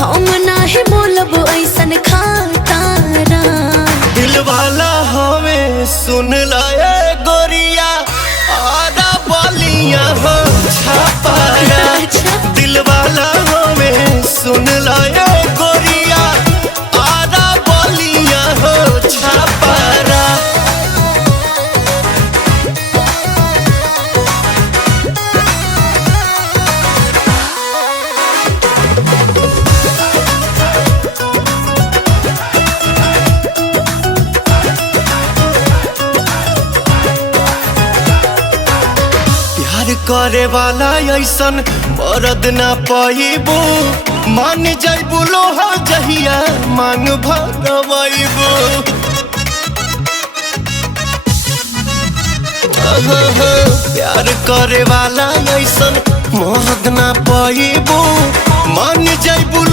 हम नाही बोलब ऐसन खातारा। दिल वाला हमें सुन लाए गोरिया आधा बोलिया हो छापारा। दिल वाला हमें सुन लाए गोरिया आधा बोलिया हो छापारा। प्यार करे वाला ऐसन मरद ना पाइबू। मान जाइबू लोहा जहिया मांग भगवाइबू। प्यार करे वाला ऐसन मरद ना पाइबू। मान जाइबू।